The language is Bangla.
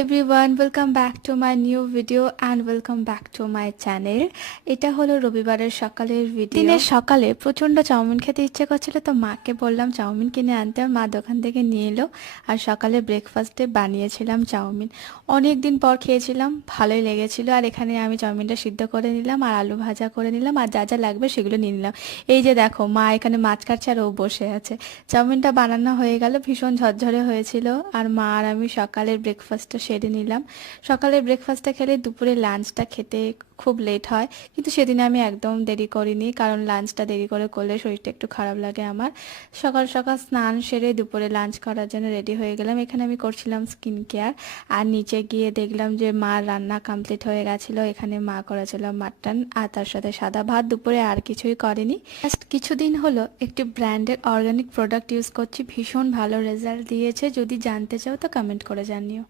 Everyone welcome back to my new video and welcome back to my channel এটা হলো রবিবারের সকালের ভিডিও দিনের সকালে প্রচণ্ড চাউমিন খেতে ইচ্ছে করছিল, তো মাকে বললাম চাউমিন কিনে আনতে, মা দোকান থেকে নিয়ে এলো আর সকালে ব্রেকফাস্টে বানিয়েছিলাম চাউমিন। অনেক দিন পর খেয়েছিলাম, ভালোই লেগেছিল আর এখানে আমি চাউমিনটা সিদ্ধ করে নিলাম আর আলু ভাজা করে নিলাম আর যা যা লাগবে সেগুলো নিয়ে নিলাম। এই যে দেখো, মা এখানে মাছ কাটছে আর ও বসে আছে। চাউমিনটা বানানো হয়ে গেল, ভীষণ ঝরঝরে হয়েছিল আর মা আর আমি সকালের ব্রেকফাস্টটা সেরে নিলাম। সকালে ব্রেকফাস্টটা খেলে দুপুরে লাঞ্চটা খেতে খুব লেট হয়। কিন্তু সেদিন আমি একদম দেরি করিনি, কারণ লাঞ্চটা দেরি করে করলে শরীরটা একটু খারাপ লাগে আমার। সকাল সকাল স্নান সেরে দুপুরে লাঞ্চ করার জন্য রেডি হয়ে গেলাম। এখানে আমি করছিলাম স্কিন কেয়ার আর নিচে গিয়ে দেখলাম যে মা রান্না কমপ্লিট হয়ে গেছিল। এখানে মা করেছিল মাটন আর তার সাথে সাদা ভাত। দুপুরে আর কিছুই করেনি। জাস্ট কিছুদিন হলো একটি ব্র্যান্ডের অর্গানিক প্রোডাক্ট ইউজ করছি। ভীষণ ভালো রেজাল্ট দিয়েছে। যদি জানতে চাও তো কমেন্ট করে জানিও।